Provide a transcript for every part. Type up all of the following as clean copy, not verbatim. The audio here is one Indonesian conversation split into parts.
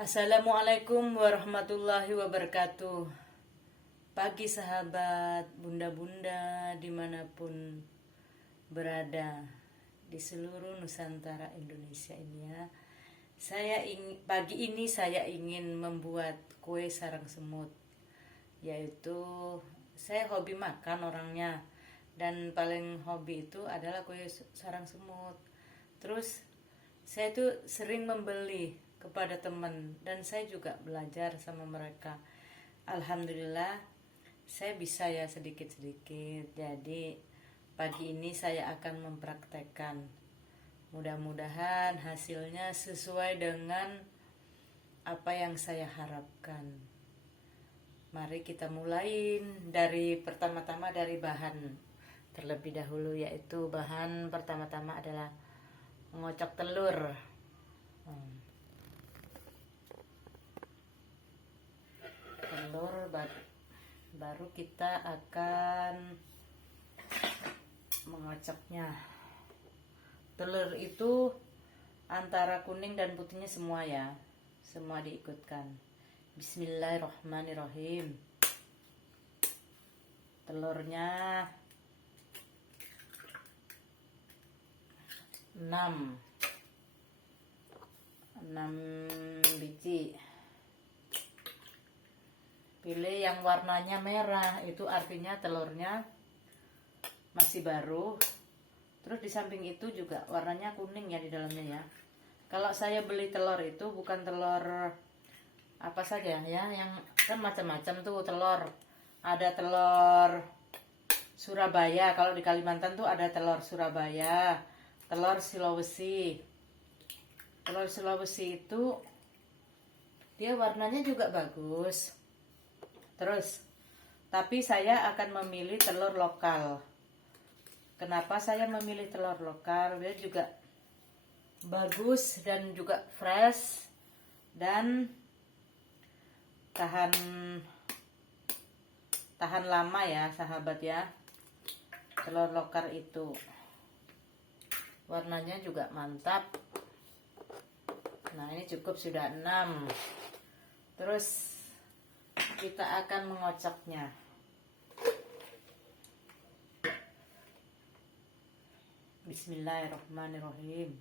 Assalamualaikum warahmatullahi wabarakatuh. Pagi sahabat, bunda-bunda dimanapun berada di seluruh Nusantara Indonesia ini ya. Pagi ini saya ingin membuat kue sarang semut. Yaitu saya hobi makan orangnya, dan paling hobi itu adalah kue sarang semut. Terus saya tuh sering membeli kepada teman, dan saya juga belajar sama mereka. Alhamdulillah saya bisa ya sedikit-sedikit. Jadi pagi ini saya akan mempraktekkan. Mudah-mudahan hasilnya sesuai dengan apa yang saya harapkan. Mari kita mulai dari pertama-tama dari bahan terlebih dahulu, yaitu bahan pertama-tama adalah mengocok telur. Baru kita akan mengocoknya. Telur itu antara kuning dan putihnya semua ya, semua diikutkan. Bismillahirrahmanirrahim. Telurnya 6 biji. Pilih yang warnanya merah, itu artinya telurnya masih baru. Terus di samping itu juga warnanya kuning ya di dalamnya ya. Kalau saya beli telur itu bukan telur apa saja ya, yang kan macam-macam tuh telur. Ada telur Surabaya, kalau di Kalimantan tuh ada telur Surabaya, telur Sulawesi. Telur Sulawesi itu dia warnanya juga bagus. Terus, tapi saya akan memilih telur lokal. Kenapa saya memilih telur lokal? Dia juga bagus dan juga fresh dan tahan lama ya, sahabat ya. Telur lokal itu warnanya juga mantap. Nah, ini cukup sudah 6. Terus kita akan mengocoknya. Bismillahirrahmanirrahim.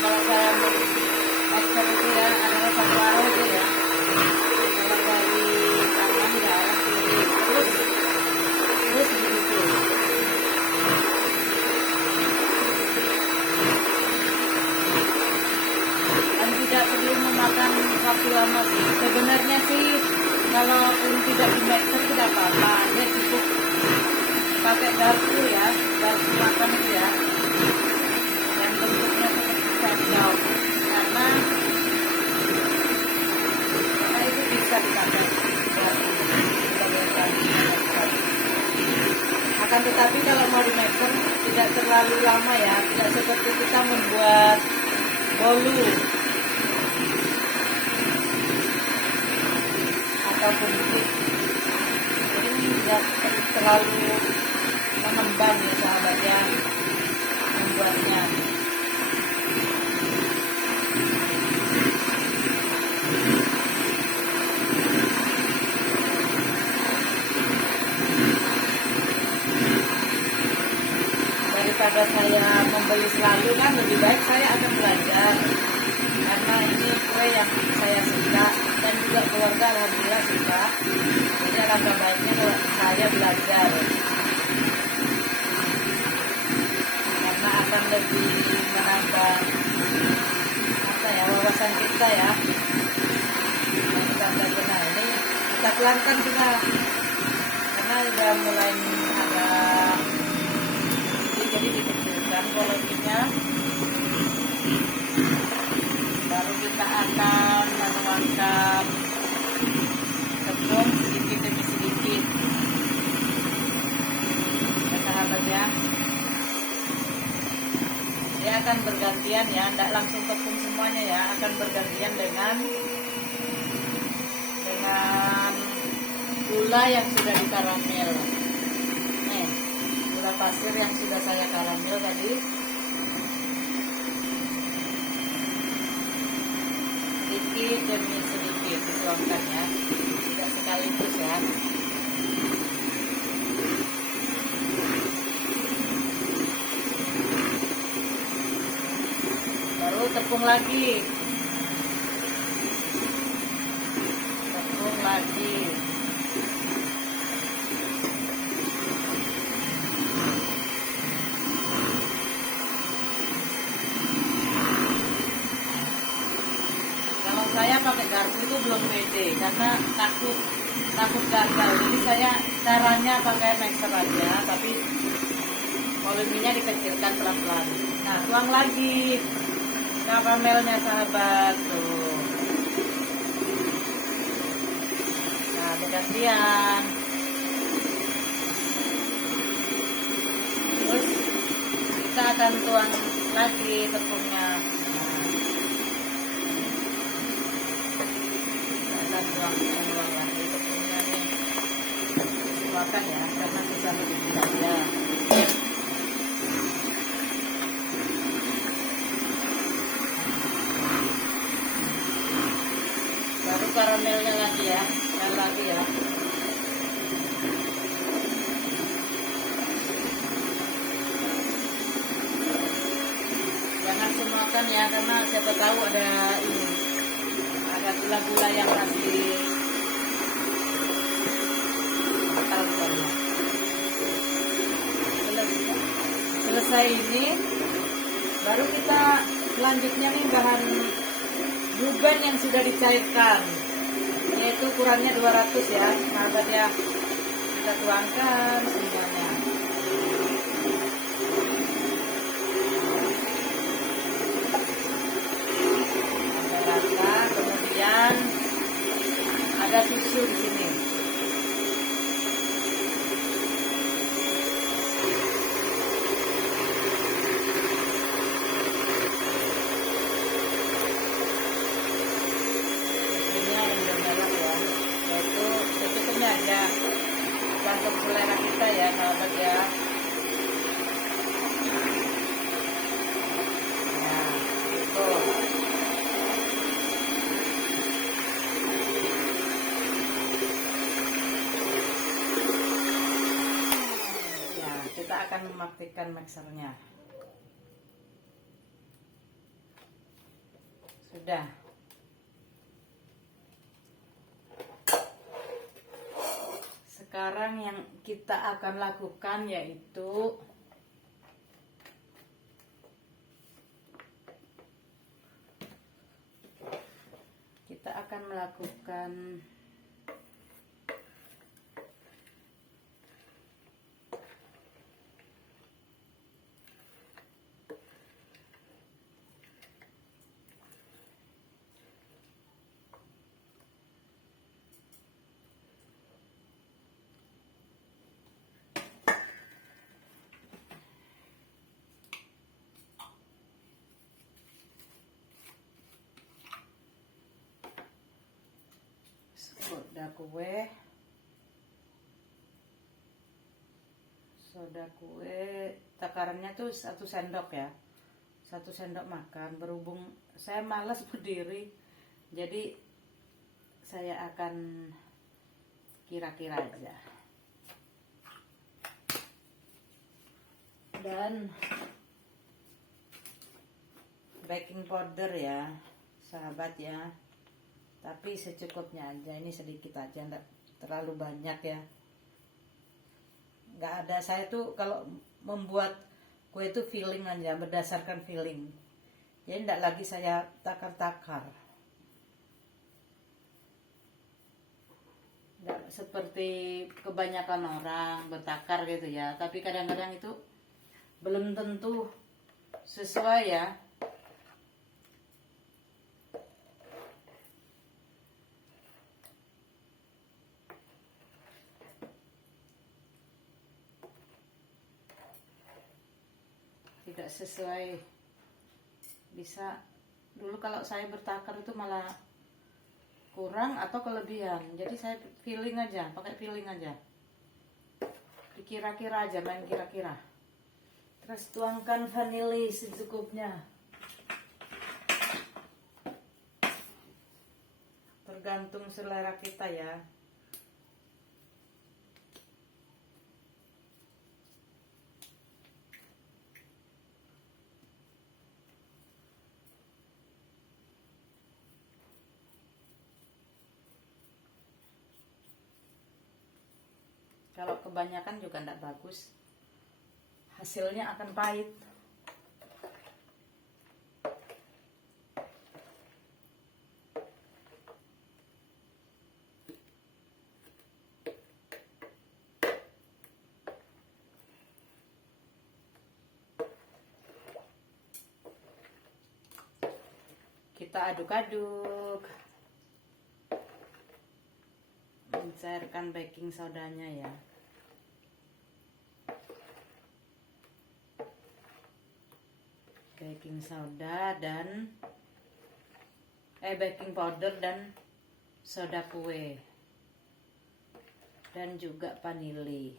Kalau saya ekspor itu ya adalah satu arah itu ya. Kalau dari kanan ya terus begitu. Dan tidak perlu memakan waktu lama sih. Sebenarnya sih kalaupun tidak di mixer tidak apa-apa. Dia cukup pakai garpu ya, garpu makan itu ya. Dan bentuknya seperti sendok. Karena itu bisa dipakai garpu. Akan tetapi kalau mau di mixer tidak terlalu lama ya, tidak seperti kita membuat bolu ataupun ini tidak terlalu mengembang ya sahabat ya membuatnya. Daripada saya membeli selalu kan lebih baik saya akan belajar, karena ini kue yang saya suka dan juga keluarga alhamdulillah suka. Jadi alangkah baiknya kalau saya belajar, karena akan lebih menambah wawasan kita ya. Dan kita belajar. Nah, ini kita pelankan juga karena udah mulai ada. Jadi dikecilkan koloninya. Baru kita akan menuangkan tepung sedikit demi sedikit ya sahabat ya. Dia akan bergantian ya, tidak langsung tepung semuanya ya, akan bergantian dengan gula yang sudah dikaramel. Nih, gula pasir yang sudah saya karamel tadi. Sedikit demi sedikit dituangkan ya, tidak sekaligus ya. Baru tepung lagi. Tepung lagi. Kalau saya pakai garpu itu belum pede karena takut gagal. Jadi saya caranya pakai mixer aja, tapi volumenya dikecilkan pelan-pelan. Nah, tuang lagi karamelnya sahabat tuh. Nah, bergantian. Terus kita akan tuang lagi tepungnya. Nah, tuang lagi tepungnya nih. Tuangkan ya, karena susah begitu aja. Baru karamelnya lagi ya, dan lagi ya. Jangan semuakan ya, karena siapa tahu ada ini, ada gula-gula yang masih bakal gitu. Selesai ini, baru kita selanjutnya nih bahan blue band yang sudah dicairkan, yaitu ukurannya 200 ya, sahabat ya. Kita tuangkan semuanya. Sampai rata, kemudian ada susu di sini. Aja langsung selera kita ya sahabat ya. Nah, itu. Ya, kita akan mematikan mixernya. Sudah. Sekarang yang kita akan lakukan yaitu kita akan melakukan soda kue takarannya tuh 1 sendok ya, 1 sendok makan. Berhubung saya malas berdiri, jadi saya akan kira-kira aja. Dan baking powder ya sahabat ya, tapi secukupnya aja, ini sedikit aja, enggak terlalu banyak ya. Nggak ada, saya tuh kalau membuat kue itu feeling aja, berdasarkan feeling, jadi enggak lagi saya takar-takar, enggak seperti kebanyakan orang bertakar gitu ya. Tapi kadang-kadang itu belum tentu sesuai ya. Tidak sesuai. Bisa dulu kalau saya bertakar itu malah kurang atau kelebihan. Jadi saya feeling aja, pakai feeling aja, dikira-kira aja, main kira-kira. Terus tuangkan vanili secukupnya, tergantung selera kita ya. Kalau kebanyakan juga tidak bagus, hasilnya akan pahit. Kita aduk-aduk, mencairkan baking sodanya ya. Baking soda dan baking powder dan soda kue dan juga vanili.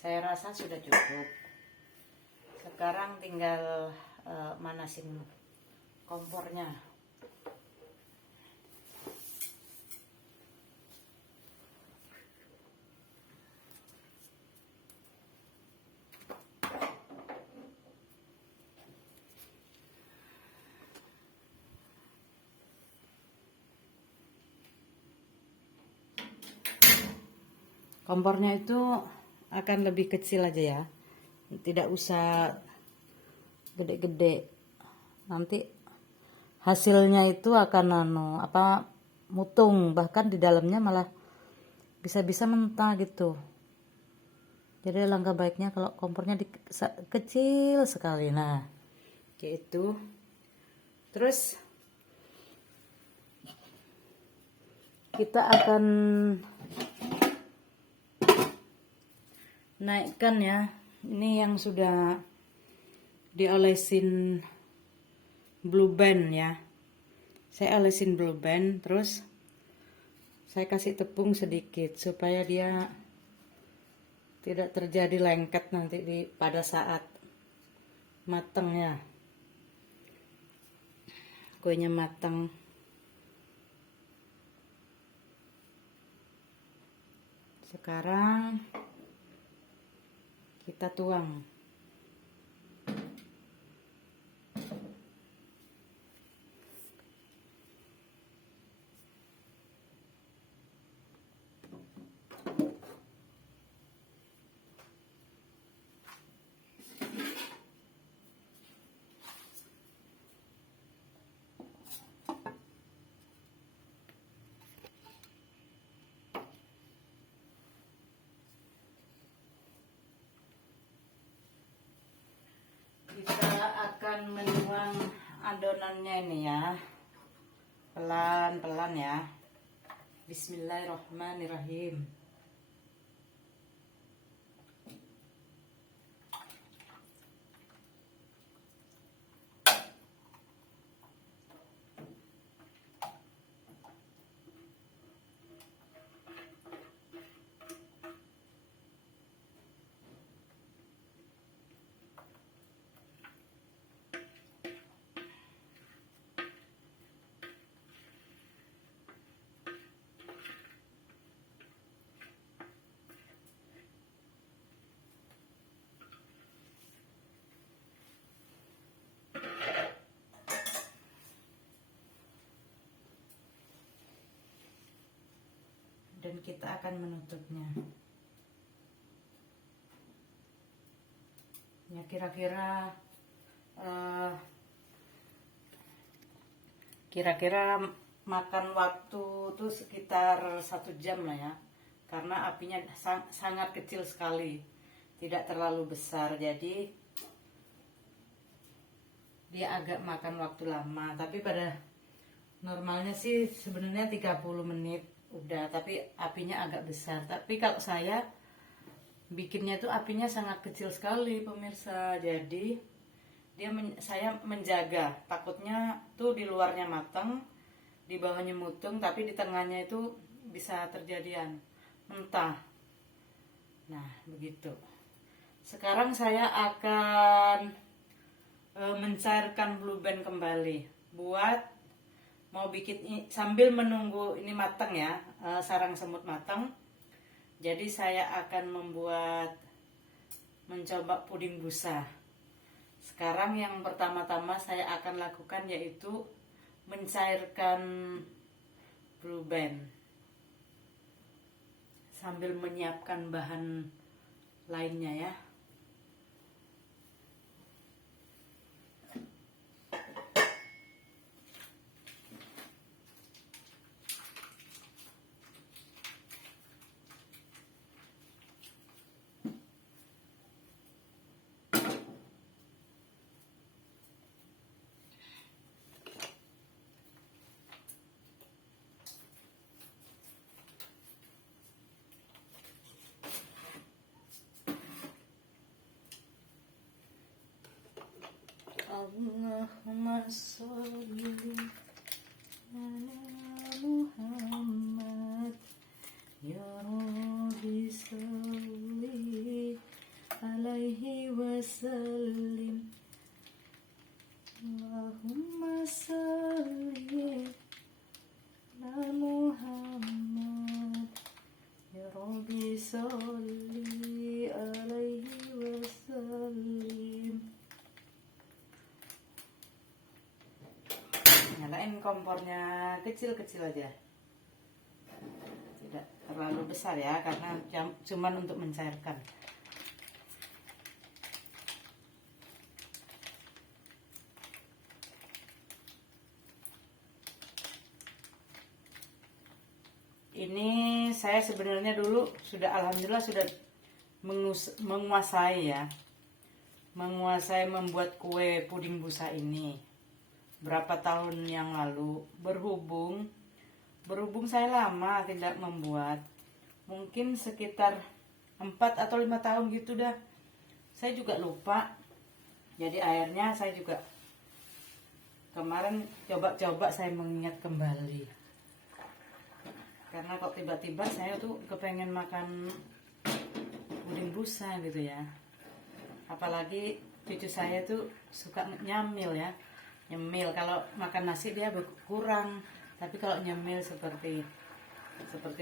Saya rasa sudah cukup. Sekarang tinggal manasin kompornya. Kompornya itu akan lebih kecil aja ya, tidak usah gede-gede, nanti hasilnya itu akan mutung, bahkan di dalamnya malah bisa-bisa mentah gitu. Jadi langkah baiknya kalau kompornya kecil sekali, nah yaitu. Terus kita akan naikkan ya, ini yang sudah diolesin Blue Band ya. Saya olesin Blue Band, terus saya kasih tepung sedikit supaya dia tidak terjadi lengket nanti pada saat matangnya. Kuenya matang. Sekarang kita tuang. Kita akan menuang adonannya ini ya, pelan-pelan ya. Bismillahirrahmanirrahim. Dan kita akan menutupnya. Ya kira-kira makan waktu tuh sekitar 1 jam lah ya, karena apinya sangat kecil sekali, tidak terlalu besar. Jadi dia agak makan waktu lama, tapi pada normalnya sih sebenarnya 30 menit udah, tapi apinya agak besar. Tapi kalau saya bikinnya tuh apinya sangat kecil sekali pemirsa, jadi saya menjaga, takutnya tuh di luarnya matang, di bawahnya mutung, tapi di tengahnya itu bisa terjadian mentah. Nah begitu. Sekarang saya akan mencairkan Blue Band kembali buat mau bikin sambil menunggu ini matang ya, sarang semut matang. Jadi saya akan mencoba puding busa. Sekarang yang pertama-tama saya akan lakukan yaitu mencairkan Blue Band sambil menyiapkan bahan lainnya ya. Allahumma sholli ala Muhammad ya Rabbi sholli alaihi wasallim. Allahumma sholli ala Muhammad ya Rabbi sholli alaihi wasallim. Nyalain kompornya kecil-kecil aja, tidak terlalu besar ya, karena cuman untuk mencairkan. Ini saya sebenarnya dulu sudah, alhamdulillah sudah menguasai membuat kue puding busa ini berapa tahun yang lalu. Berhubung saya lama tidak membuat, mungkin sekitar 4 atau 5 tahun gitu dah, saya juga lupa. Jadi akhirnya saya juga kemarin coba-coba saya mengingat kembali, karena kok tiba-tiba saya tuh kepengen makan puding busa gitu ya. Apalagi cucu saya tuh suka nyemil. Kalau makan nasi dia kurang, tapi kalau nyemil seperti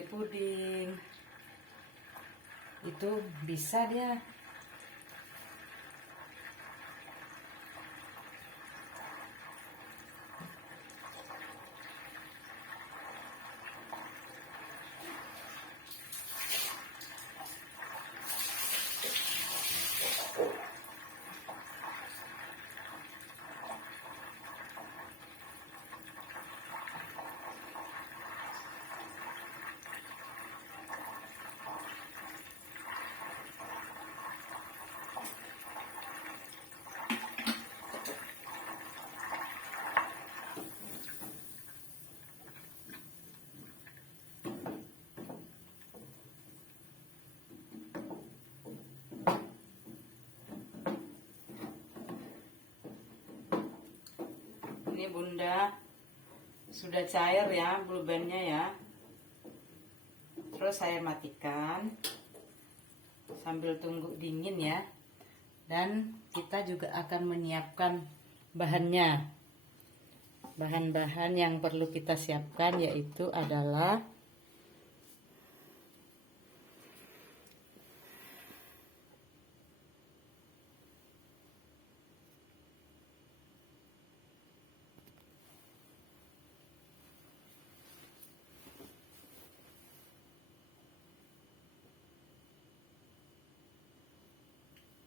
puding itu bisa dia. Ini bunda sudah cair ya Blue Band-nya ya. Terus saya matikan sambil tunggu dingin ya. Dan kita juga akan menyiapkan bahannya. Bahan-bahan yang perlu kita siapkan yaitu adalah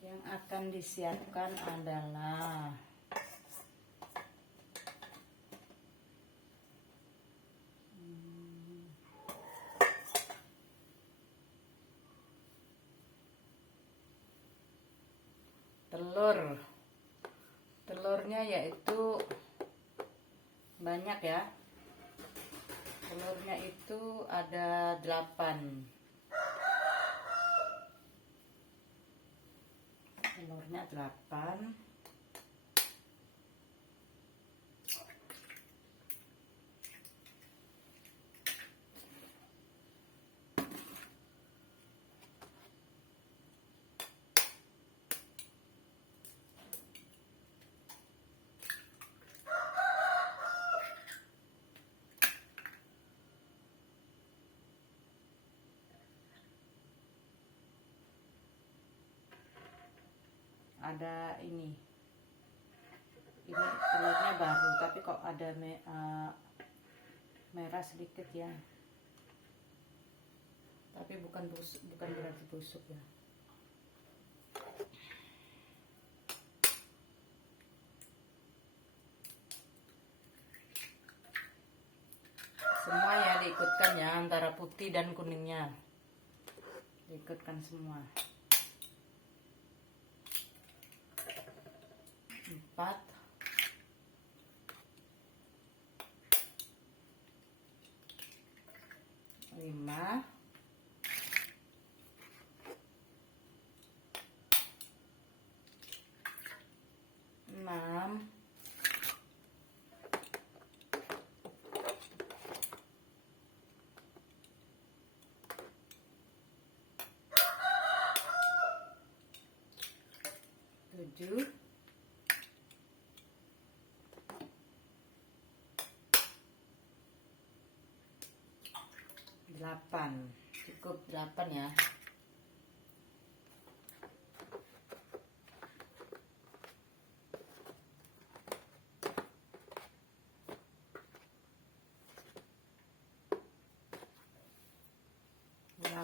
yang akan disiapkan adalah telur telurnya yaitu banyak ya. Telurnya itu ada 8. Telurnya 8. Ada ini telurnya baru tapi kok ada merah sedikit ya, tapi bukan berarti busuk ya. Semua ya diikutkan ya, antara putih dan kuningnya diikutkan semua. 4, 5, 6, 7, 8. Cukup 8 ya. Saya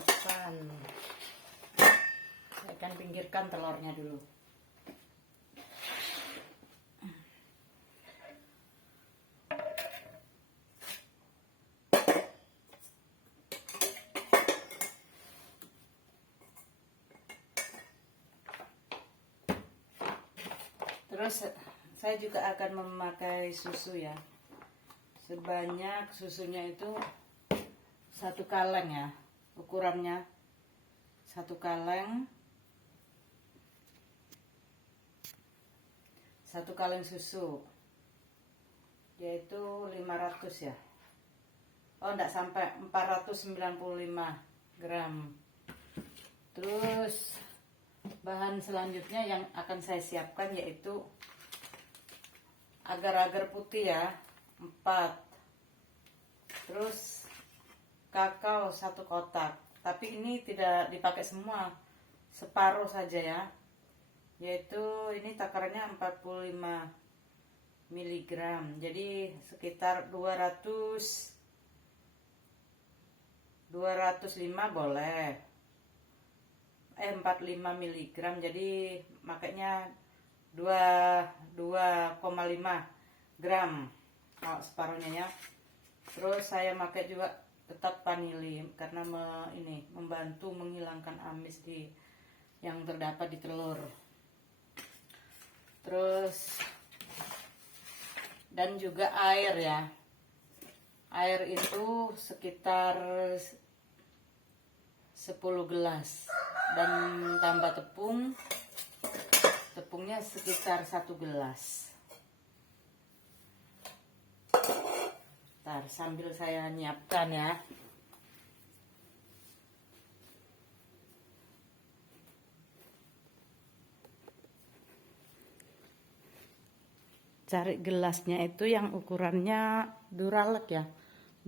akan pinggirkan telurnya dulu. Terus saya juga akan memakai susu ya. Sebanyak susunya itu 1 kaleng ya. Ukurannya 1 kaleng. 1 kaleng susu. Yaitu 500 ya. Oh, enggak sampai 495 gram. Terus bahan selanjutnya yang akan saya siapkan yaitu agar-agar putih ya, 4. Terus kakao 1 kotak. Tapi ini tidak dipakai semua, separuh saja ya. Yaitu ini takarannya 45 mg. Jadi sekitar 205 boleh. 45 mg, jadi makanya 2,5 gram kalau separuhnya ya. Terus saya pakai juga tetap vanili karena membantu menghilangkan amis yang terdapat di telur. Terus dan juga air ya. Air itu sekitar 10 gelas. Dan tambah tepungnya sekitar 1 gelas. Ntar sambil saya nyiapkan ya. Cari gelasnya itu yang ukurannya Duralex ya.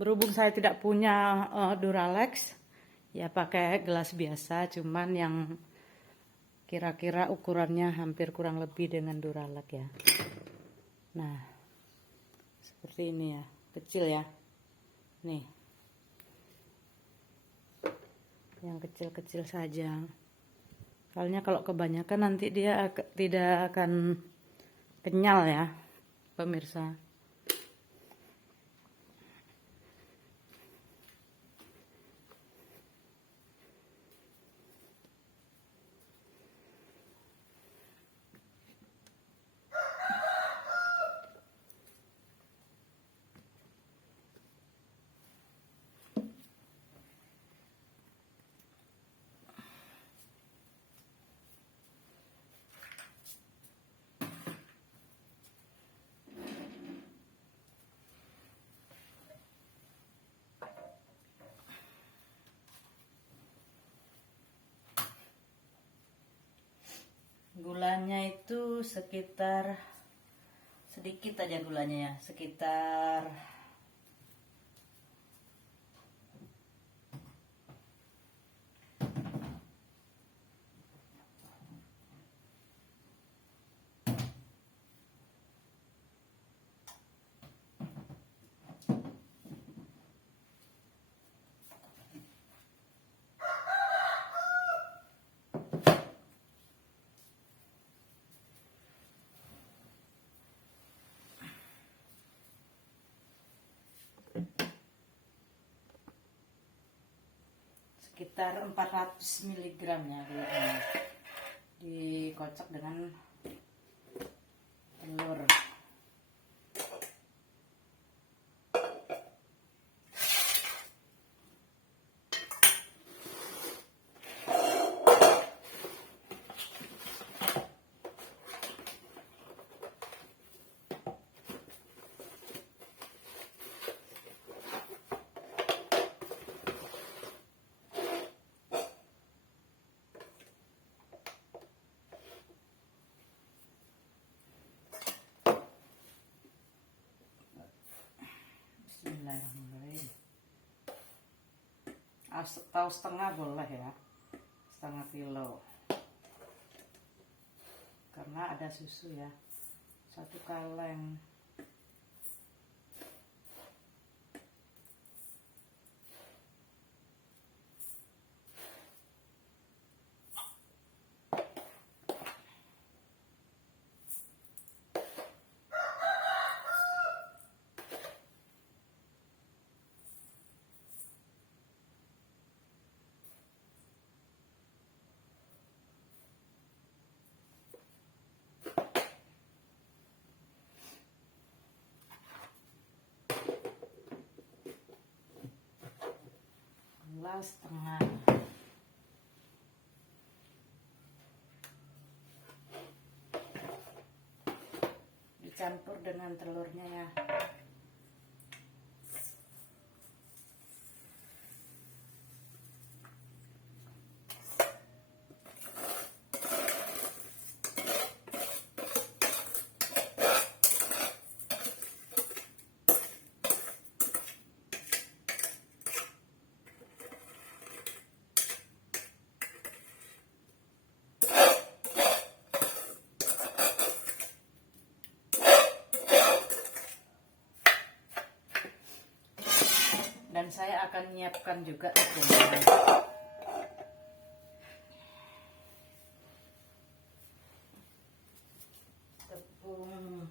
Berhubung saya tidak punya Duralex, ya pakai gelas biasa, cuman yang kira-kira ukurannya hampir kurang lebih dengan Duralex ya. Nah, seperti ini ya, kecil ya. Nih, yang kecil-kecil saja. Soalnya kalau kebanyakan nanti dia tidak akan kenyal ya, pemirsa. Gulanya itu sekitar sedikit aja gulanya ya, sekitar sekitar 400 mg ya gulanya. Dikocok dengan telur. Bismillahirrahmanirrahim. Tahu setengah boleh ya, setengah kilo, karena ada susu ya, 1 kaleng. Gula setengah. Dicampur dengan telurnya ya. Dan saya akan menyiapkan juga tepungnya. Tepung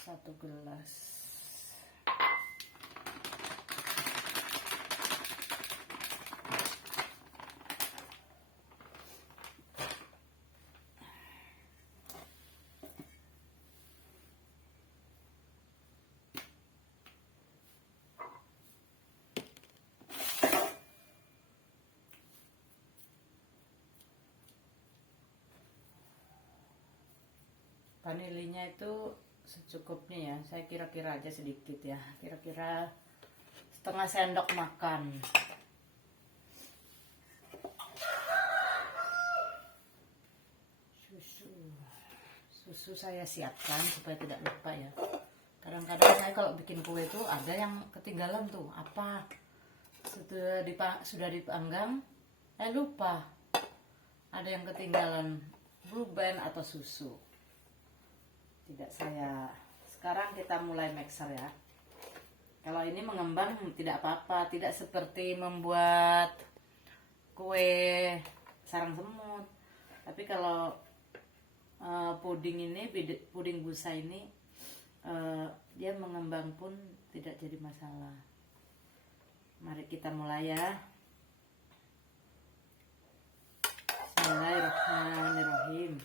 satu gelas. Vanilinya itu secukupnya ya, saya kira-kira aja sedikit ya, kira-kira setengah sendok makan. Susu saya siapkan supaya tidak lupa ya. Kadang-kadang saya kalau bikin kue itu ada yang ketinggalan tuh, apa sudah dipanggang lupa, ada yang ketinggalan Blue Band atau susu. Tidak, saya sekarang kita mulai mixer ya. Kalau ini mengembang tidak apa-apa, tidak seperti membuat kue sarang semut. Tapi kalau puding busa ini dia mengembang pun tidak jadi masalah. Mari kita mulai ya. Bismillahirrahmanirrahim.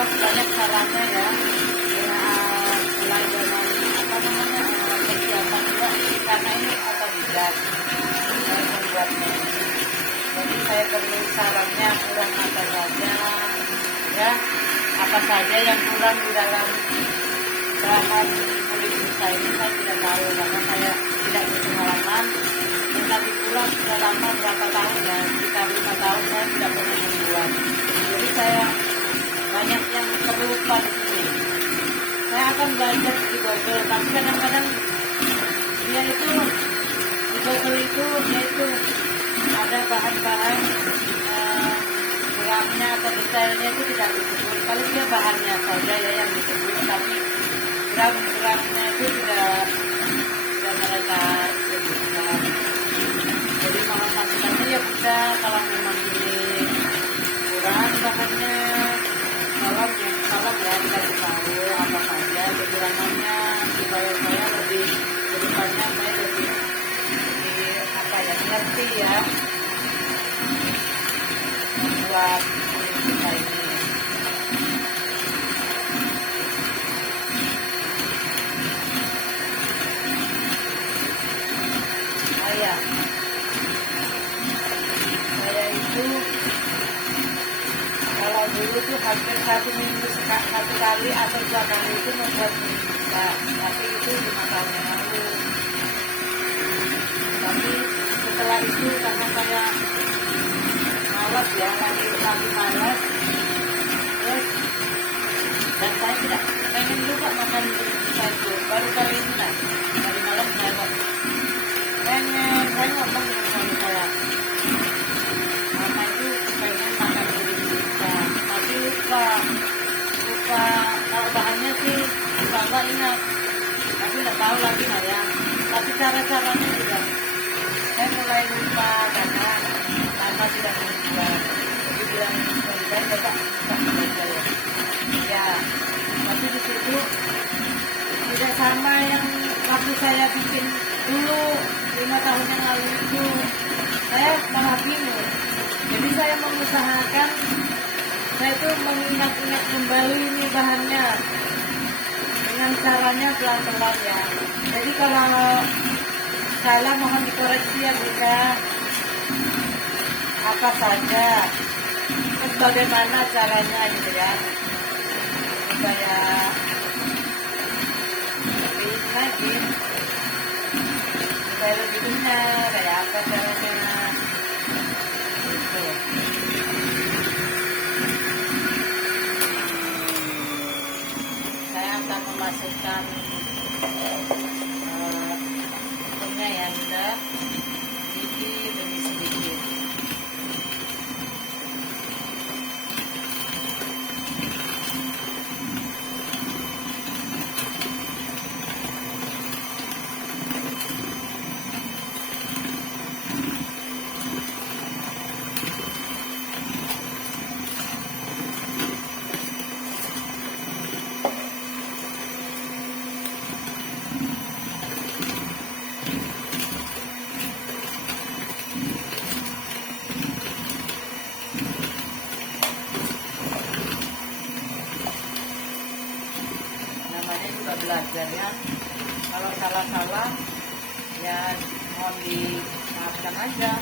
Banyak caranya ya, mulai dengan kegiatan juga, karena ini otodidak saya membuatnya. Jadi saya perlu sarannya, kurang apa saja ya, apa saja yang kurang di dalam bahan kulit saya ini saya tidak tahu, karena saya tidak berpengalaman. Dan lagi pula sudah lama, berapa tahun ya, sekitar 5 tahun saya tidak pernah membuat. Jadi saya banyak yang terlupa di sini. Saya akan belajar di Google, tapi kadang-kadang dia itu di Google itu dia itu ada bahan-bahan geraknya atau detailnya itu tidak disebut. Paling dia bahannya saja ya yang disebut, tapi gerak-geraknya itu tidak mereka sebutkan. Jadi mohon maafkannya ya Bunda kalau memang ini kurang bahannya. Tolong ya dikasih tahu apa saja kekurangannya, supaya saya lebih kedepannya saya lebih apa ya, ngerti ya membuat kita ini. Saya itu kalau dulu tuh hampir 1 minggu satu kali atau 2 kali itu membuat bisa, tapi itu 5 tahun yang lalu. Tapi setelah itu karena saya malas ya, lagi malas, terus dan saya tidak pengen juga makan bisa itu. Baru kali ini lah, dari malam saya kok pengen, saya ngomong dengan suami saya, mama itu pengen makan bisa, tapi lupa kalau bahannya sih nggak ingat, tapi nggak tahu lagi lah ya. Tapi cara-caranya juga saya mulai lupa karena lama tidak membuat. Jadi bilang saya coba saya ya, tapi di situ tidak sama yang waktu saya bikin dulu 5 tahun yang lalu itu. Saya malah bingung. Jadi saya mengusahakan, saya tuh mengingat-ingat kembali ini bahannya dengan caranya pelan-pelan ya. Jadi kalau salah mohon dikoreksi ya Bunda. Apa saja, terus bagaimana caranya gitu ya, supaya lebih lagi, supaya lebih benar kayak apa caranya gitu. Saya akan memasukkan tepungnya ya Bunda, sedikit demi sedikit. Belajar ya, kalau salah-salah ya mohon dimaafkan aja.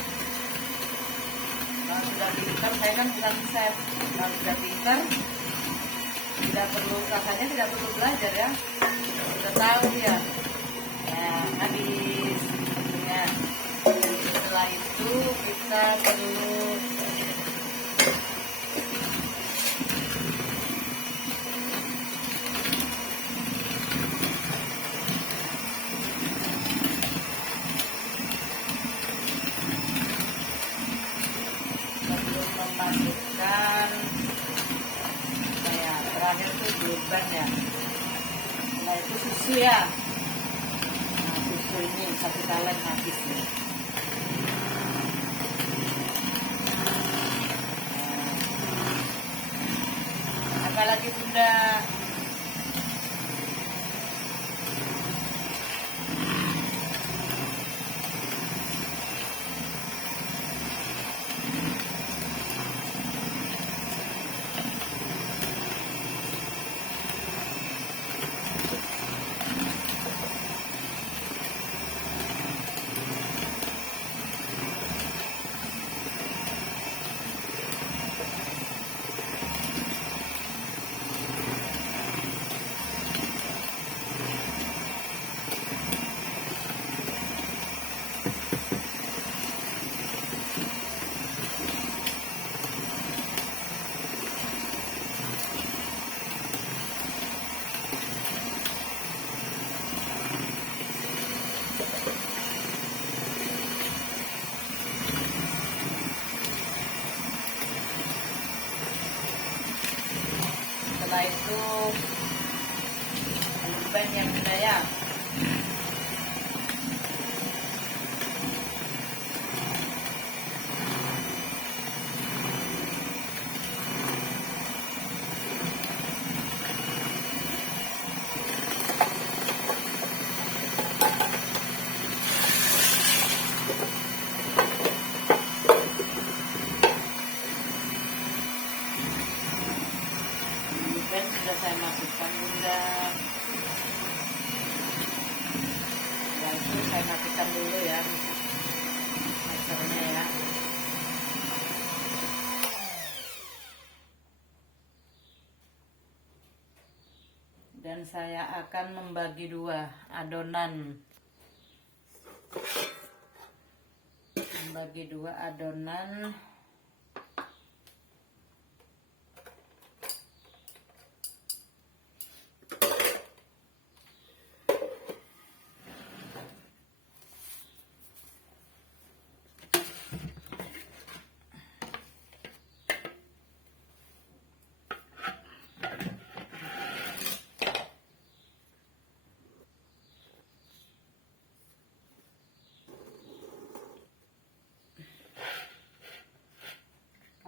Kalau sudah pintar, saya kan bukan chef, kalau sudah pintar tidak perlu, rasanya tidak perlu belajar ya, sudah tahu dia ya. Habis ya, setelah itu kita perlu ban ya. Setelah itu susu ya. Nah, susu ini 1 kaleng habis nih. Nah, apalagi Bunda? Setelah itu ban yang Bunda ya. Ban sudah saya masukkan Bunda. Setelah itu saya matikan dulu ya mixernya ya. Dan saya akan membagi 2 adonan. Membagi 2 adonan.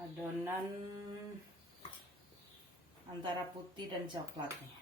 Adonan antara putih dan coklat nih.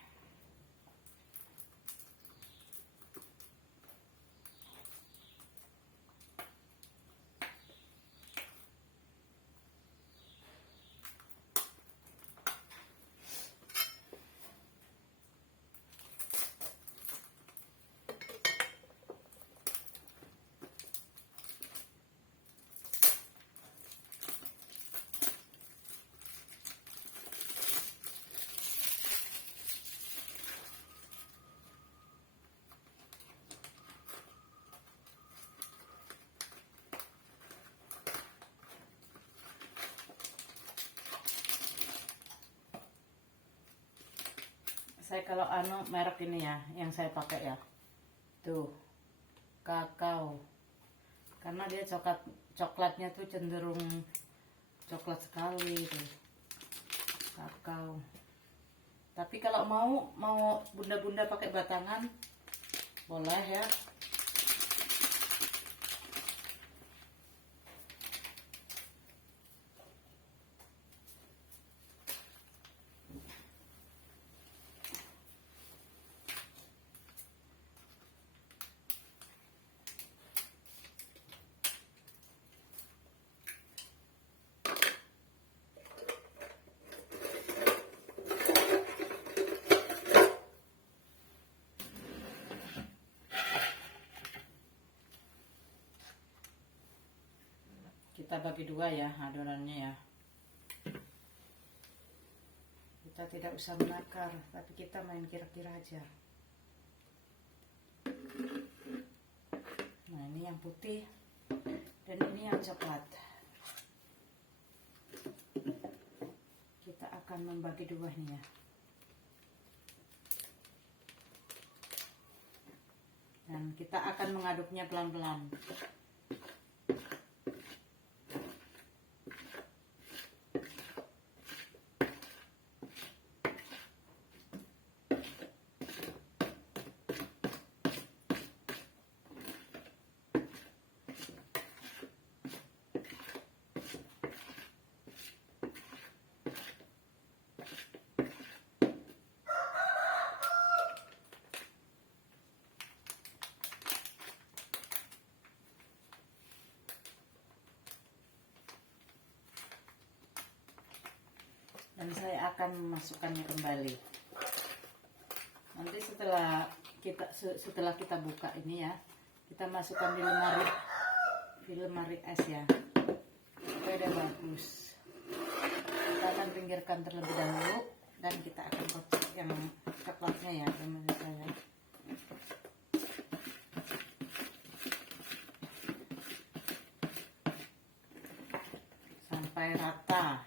Saya kalau merek ini ya yang saya pakai ya, tuh kakao, karena dia coklatnya tuh cenderung coklat sekali tuh, kakao. Tapi kalau mau bunda-bunda pakai batangan boleh ya. Kita bagi 2 ya adonannya ya. Kita tidak usah menakar, tapi kita main kira-kira aja. Nah, ini yang putih dan ini yang coklat. Kita akan membagi 2 nih ya. Dan kita akan mengaduknya pelan-pelan. akan memasukkannya kembali. Nanti setelah kita buka ini ya, kita masukkan di lemari es ya, supaya udah bagus. Kita akan pinggirkan terlebih dahulu dan kita akan kocok yang coklatnya ya, teman-teman saya. Sampai rata.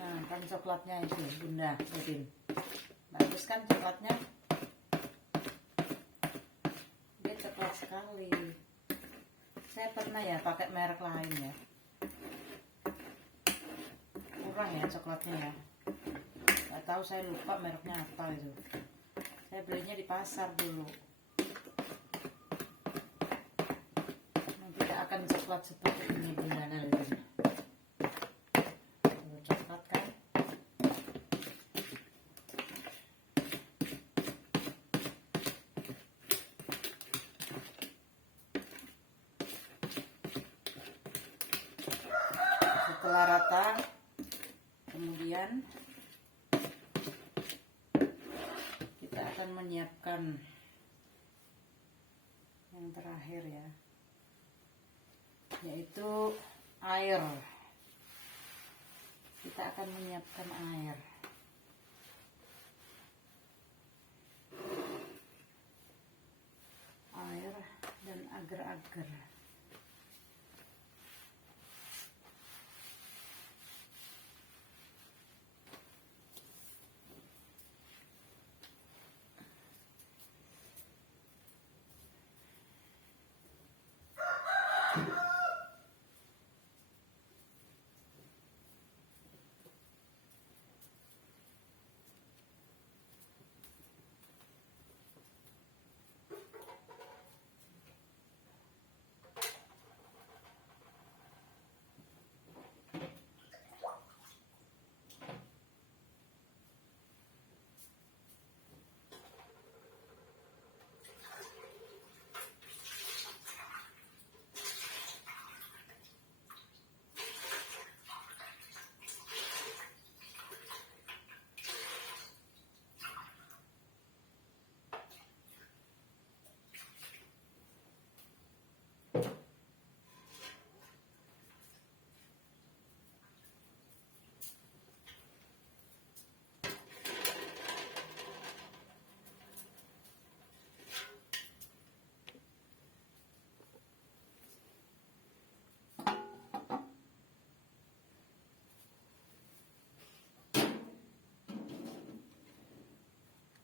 Nah, kan coklatnya itu Bunda bikin. Bagus kan coklatnya? Dia coklat sekali. Saya pernah ya pakai merek lain ya. Kurang ya coklatnya ya. Gak tahu, saya lupa mereknya apa itu. Saya belinya di pasar dulu. Nanti tidak akan coklat seperti ini Bunda lihat. Coklat kan? Setelah rata, kemudian kita akan menyiapkan yang terakhir ya, yaitu air. Kita akan menyiapkan air. Air dan agar-agar.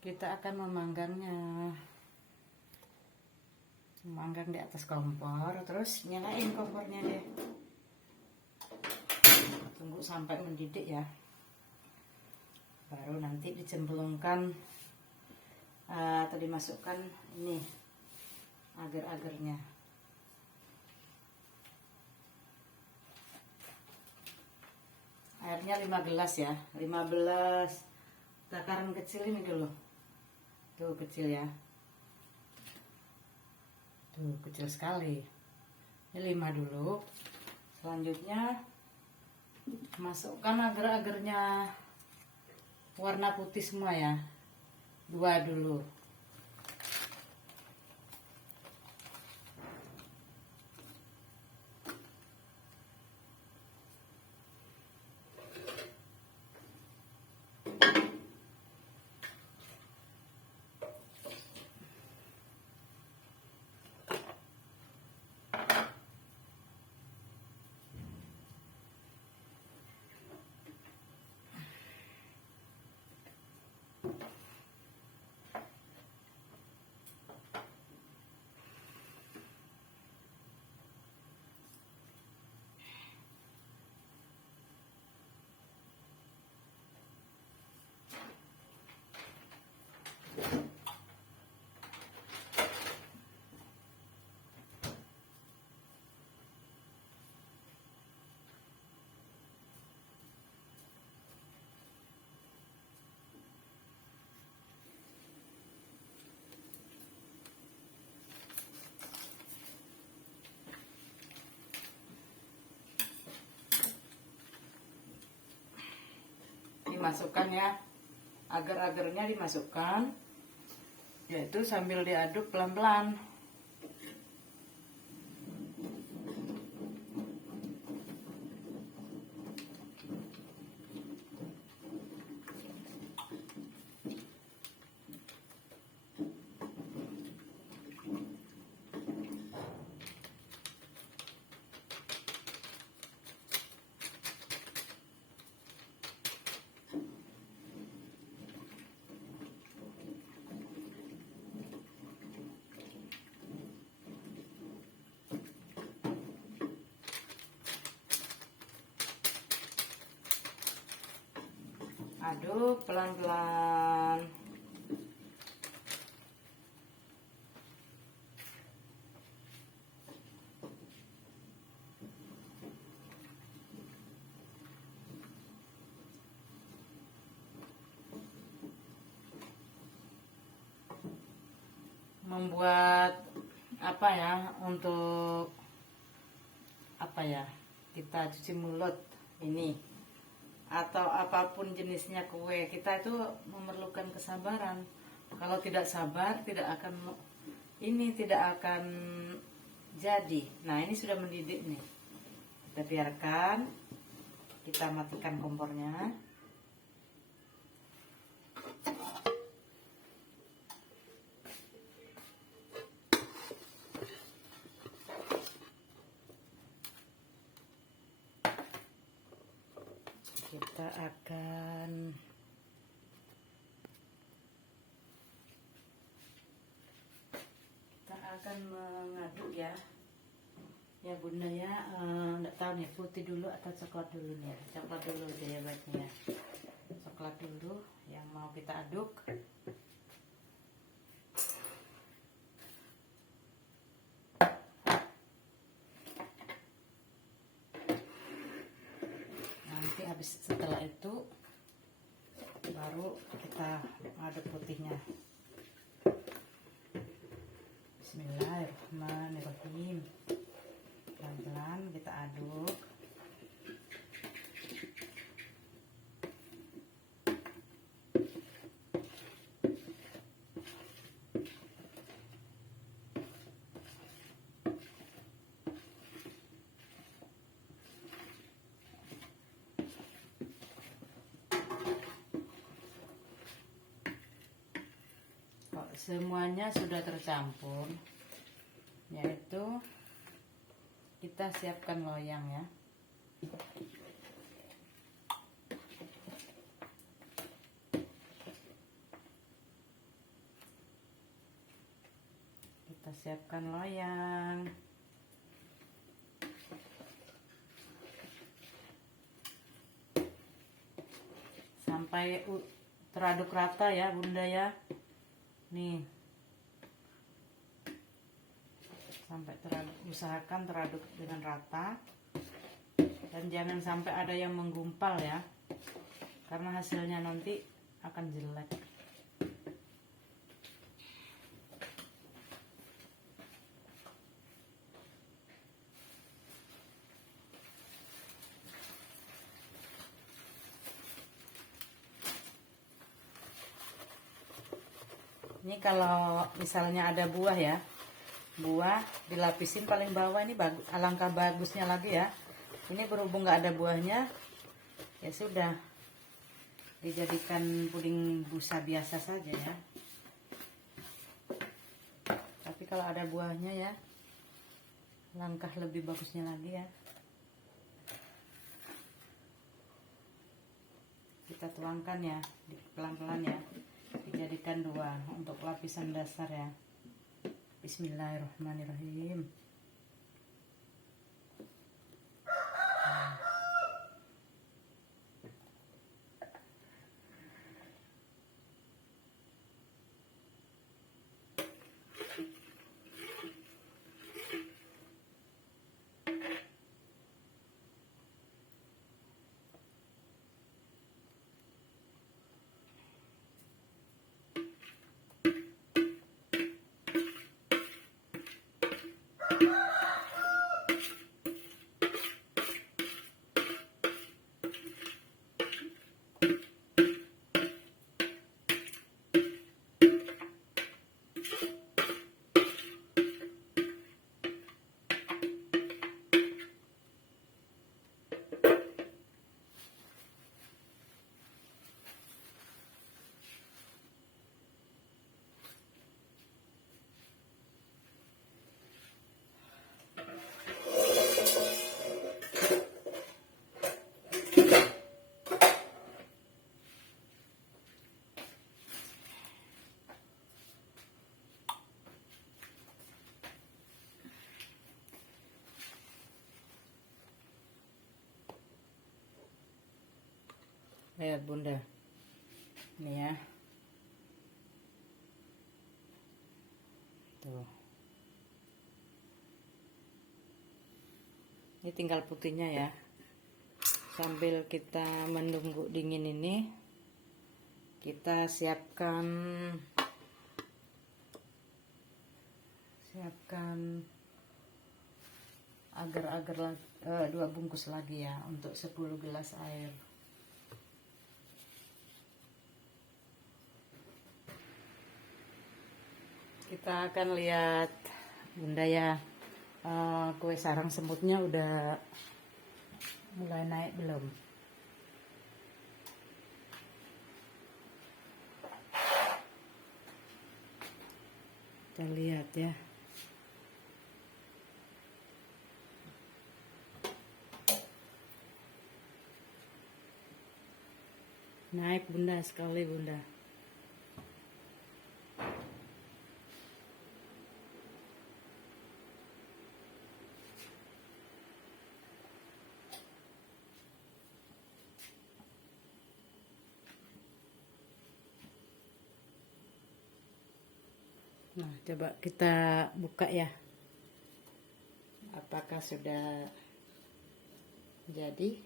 Kita akan memanggang di atas kompor, terus nyalain kompornya deh. Tunggu sampai mendidih ya, baru nanti dicemplungkan atau dimasukkan ini agar-agarnya. Airnya 5 gelas ya, 15 takaran kecil ini dulu. Tuh kecil ya, tuh kecil sekali. Ini 5 dulu. Selanjutnya masukkan agar-agarnya warna putih semua ya, 2 dulu. dimasukkan ya, agar-agarnya dimasukkan, yaitu sambil diaduk pelan-pelan. Aduk pelan-pelan. Membuat apa ya, untuk apa ya, kita cuci mulut ini atau apapun jenisnya kue, kita itu memerlukan kesabaran. Kalau tidak sabar, tidak akan jadi. Nah, ini sudah mendidih nih. Kita biarkan, kita matikan kompornya. Kita akan mengaduk ya bunda ya. Nggak tahu nih, putih dulu atau coklat dulu nih. Coklat dulu aja ya baiknya. Coklat dulu yang mau kita aduk. Nanti habis setelah itu baru kita aduk putihnya. Bismillahirrahmanirrahim. Pelan-pelan kita aduk. Semuanya sudah tercampur, yaitu kita siapkan loyang ya. Kita siapkan loyang. Sampai teraduk rata ya bunda ya. Nih, sampai usahakan teraduk dengan rata, dan jangan sampai ada yang menggumpal ya, karena hasilnya nanti akan jelek. Ini kalau misalnya ada buah ya, buah dilapisin paling bawah, ini alangkah bagusnya lagi ya. Ini berhubung nggak ada buahnya, ya sudah dijadikan puding busa biasa saja ya. Tapi kalau ada buahnya ya, langkah lebih bagusnya lagi ya. Kita tuangkan ya, pelan-pelan ya. Dijadikan dua untuk lapisan dasar ya. Bismillahirrahmanirrahim. Lihat bunda, ini ya, tuh. Ini tinggal putihnya ya. Sambil kita menunggu dingin ini, kita siapkan agar-agar 2 bungkus lagi ya, untuk 10 gelas air. Kita akan lihat bunda ya, kue sarang semutnya udah mulai naik belum. Kita lihat ya. Naik bunda, sekali bunda. Nah, coba kita buka ya. Apakah sudah jadi?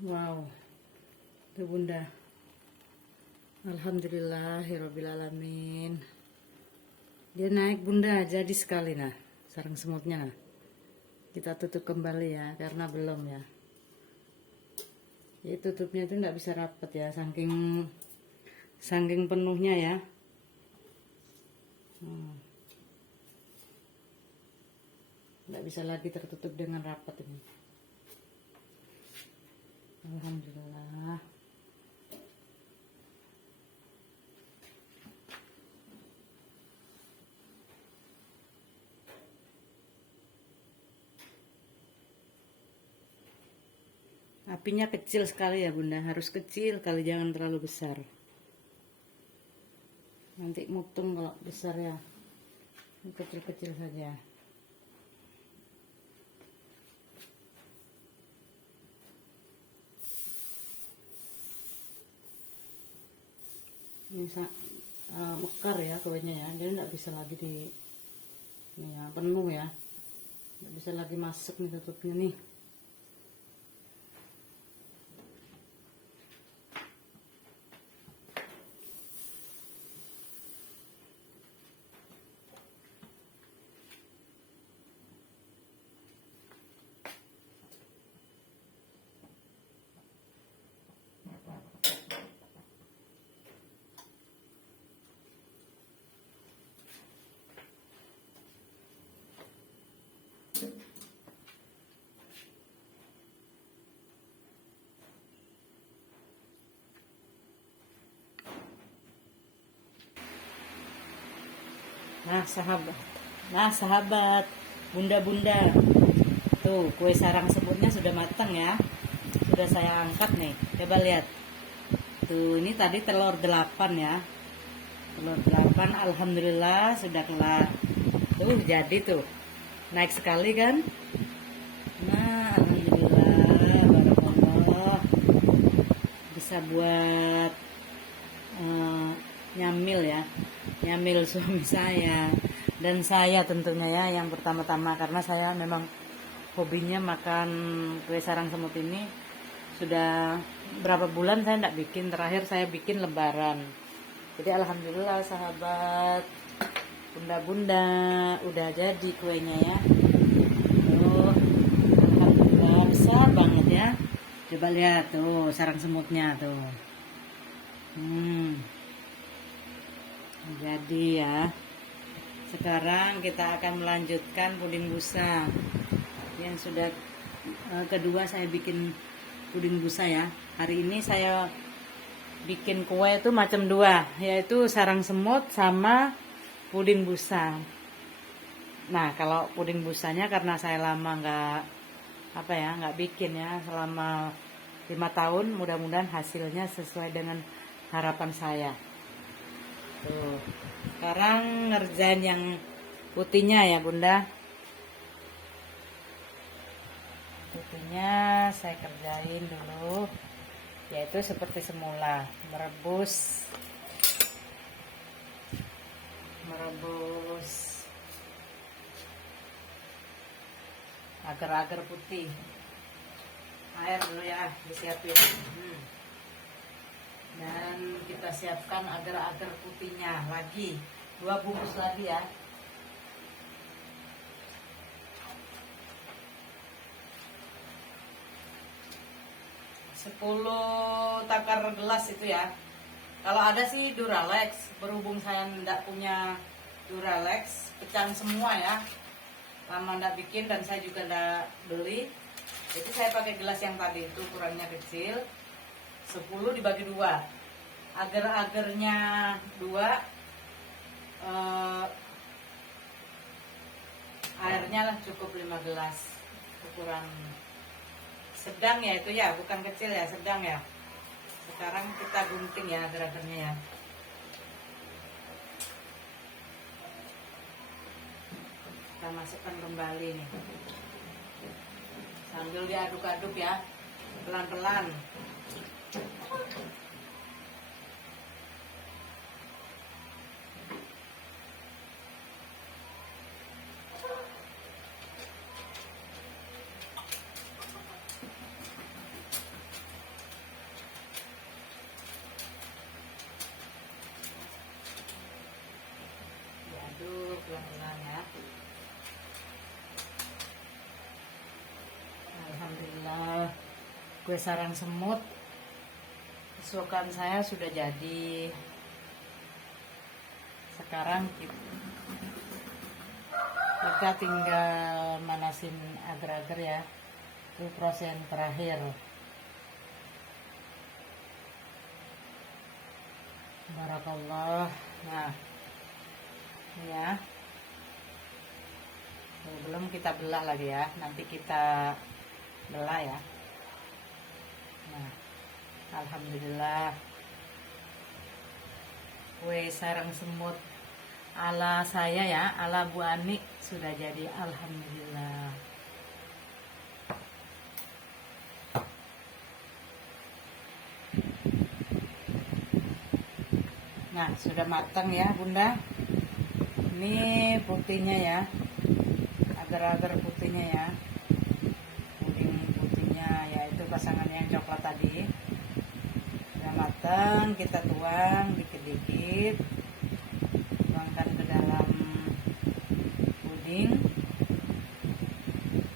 Wow. Tuh bunda, alhamdulillahirobbilalamin, dia naik bunda, jadi sekali. Nah, sarang semutnya nah. Kita tutup kembali ya, karena belum ya. Jadi tutupnya itu nggak bisa rapat ya, saking penuhnya ya. Nggak bisa lagi tertutup dengan rapat ini. Alhamdulillah. Apinya kecil sekali ya bunda, harus kecil kali, jangan terlalu besar. Nanti mutung kalau besar ya, kecil-kecil saja. Ini mekar ya kuenya ya, jadi nggak bisa lagi di ini ya, penuh ya, nggak bisa lagi masuk nih tutupnya nih. Nah sahabat, bunda-bunda, tuh kue sarang semutnya sudah matang ya, sudah saya angkat nih, coba lihat. Tuh ini tadi telur 8 ya, telur 8, alhamdulillah sudah kelar. Tuh jadi tuh, naik sekali kan. Nah alhamdulillah, barakallah, bisa buat nyamil ya, nyamil suami saya dan saya tentunya ya, yang pertama-tama, karena saya memang hobinya makan kue sarang semut ini. Sudah berapa bulan saya tidak bikin, terakhir saya bikin lebaran. Jadi alhamdulillah sahabat, bunda-bunda, udah jadi kuenya ya. Tuh, alhamdulillah besar banget ya. Coba lihat tuh sarang semutnya tuh. Jadi ya, sekarang kita akan melanjutkan puding busa. Yang sudah kedua saya bikin puding busa ya. Hari ini saya bikin kue itu macam 2, yaitu sarang semut sama puding busa. Nah, kalau puding busanya karena saya lama nggak bikin ya, selama 5 tahun, mudah-mudahan hasilnya sesuai dengan harapan saya. Tuh. Sekarang ngerjain yang putihnya ya Bunda. Putihnya saya kerjain dulu, yaitu seperti semula, merebus agar-agar putih. Air dulu ya disiapin. Dan kita siapkan agar-agar putihnya lagi, 2 bungkus lagi ya. 10 takar gelas itu ya. Kalau ada sih Duralex, berhubung saya tidak punya Duralex, pecah semua ya. Lama ndak bikin dan saya juga ndak beli. Jadi saya pakai gelas yang tadi itu, ukurannya kecil. 10 dibagi 2. Agar-agarnya 2, airnya lah cukup 5 gelas. Ukuran sedang ya itu ya, bukan kecil ya, sedang ya. Sekarang kita gunting ya agar-agarnya ya. Kita masukkan kembali nih, sambil diaduk-aduk ya, pelan-pelan. Diaduk pelan-pelan ya. Alhamdulillah, kue sarang semut kesukaan saya sudah jadi. Sekarang kita tinggal manasin agar-agar ya. Itu proses yang terakhir. Barakallah. Nah, ini ya. Belum kita belah lagi ya. Nanti kita belah ya. Nah, alhamdulillah, kue sarang semut ala saya ya, ala Bu Ani sudah jadi, alhamdulillah. Nah, sudah matang ya Bunda. Ini putihnya ya, agar-agar putihnya ya, puding putihnya yaitu pasangan yang coklat tadi. Sudah matang, kita tuang dikit-dikit, tuangkan ke dalam puding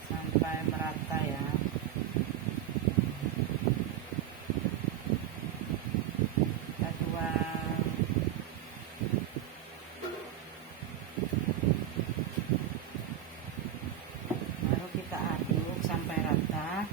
sampai merata ya. Kita tuang. Baru kita aduk sampai rata.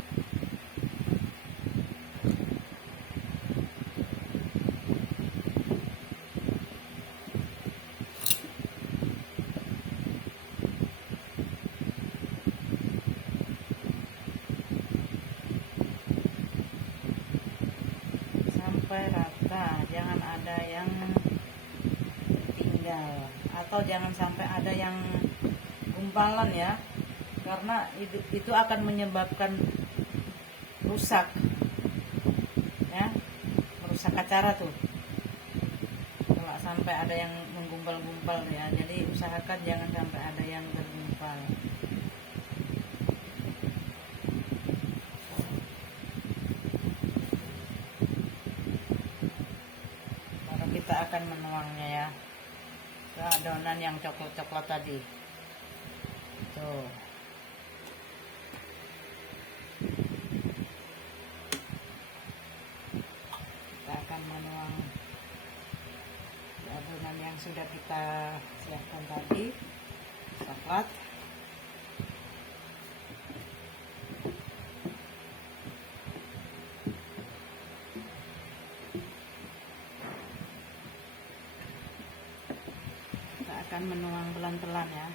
Sampai rata, jangan ada yang tinggal atau jangan sampai ada yang gumpalan ya, karena itu akan menyebabkan rusak ya, merusak acara tuh kalau sampai ada yang menggumpal-gumpal ya. Jadi usahakan jangan sampai ada yang tergumpal. Baru kita akan menuangnya ya ke adonan yang coklat-coklat tadi tuh. Kita akan menuang adonan yang sudah kita siapkan tadi, coklat. Kita akan menuang pelan-pelan ya.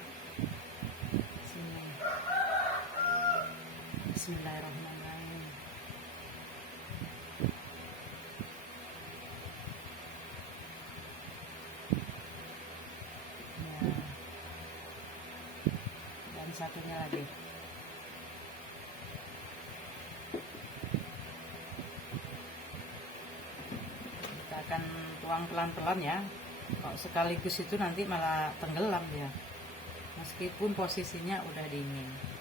Bismillahirrahmanirrahim. Ya. Dan satunya lagi. Kita akan tuang pelan-pelan ya. Kalau sekaligus itu nanti malah tenggelam dia. Meskipun posisinya udah dingin.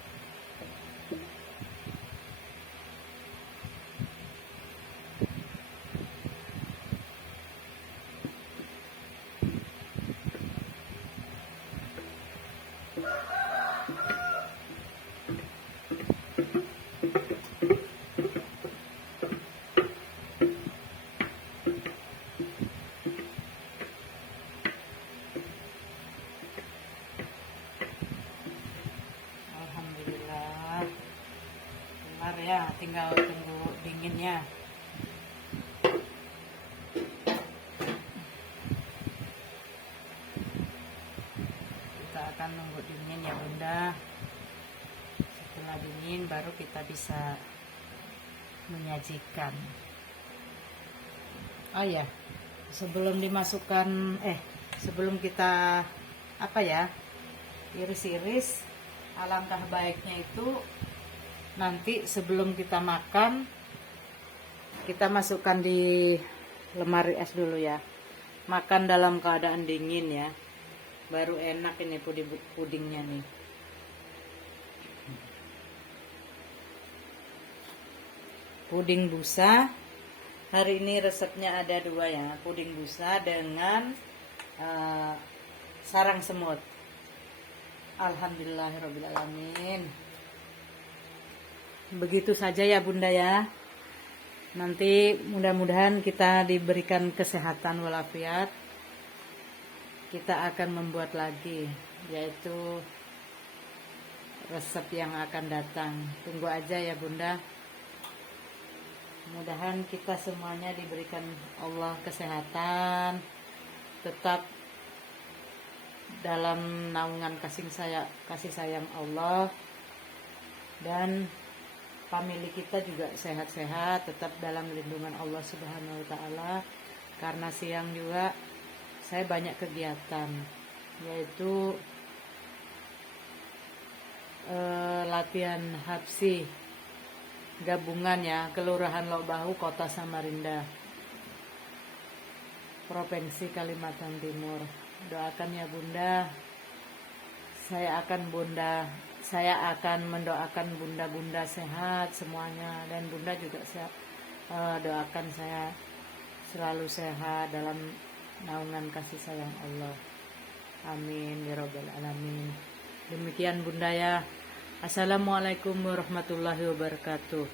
Alhamdulillah kelar ya, tinggal tunggu dinginnya. Kita akan nunggu dingin ya Bunda. Setelah dingin baru kita bisa menyajikan. Oh ya, sebelum dimasukkan sebelum kita iris-iris, alangkah baiknya itu nanti sebelum kita makan kita masukkan di lemari es dulu ya. Makan dalam keadaan dingin ya, baru enak ini pudingnya nih. Puding busa. Hari ini resepnya ada 2 ya, puding busa dengan sarang semut. Alhamdulillahirrabbilalamin. Begitu saja ya Bunda ya. Nanti mudah-mudahan kita diberikan kesehatan walafiat. Kita akan membuat lagi, yaitu resep yang akan datang. Tunggu aja ya Bunda. Mudah-mudahan kita semuanya diberikan Allah kesehatan, tetap dalam naungan kasih sayang Allah, dan famili kita juga sehat-sehat, tetap dalam lindungan Allah Subhanahu wa Ta'ala. Karena siang juga saya banyak kegiatan, yaitu latihan hapsi gabungan ya, Kelurahan Lok Bahu, Kota Samarinda, Provinsi Kalimantan Timur. Doakan ya Bunda. Saya akan mendoakan bunda-bunda sehat semuanya, dan Bunda juga doakan saya selalu sehat dalam naungan kasih sayang Allah. Amin ya rabbal alamin. Demikian Bunda ya. Assalamualaikum warahmatullahi wabarakatuh.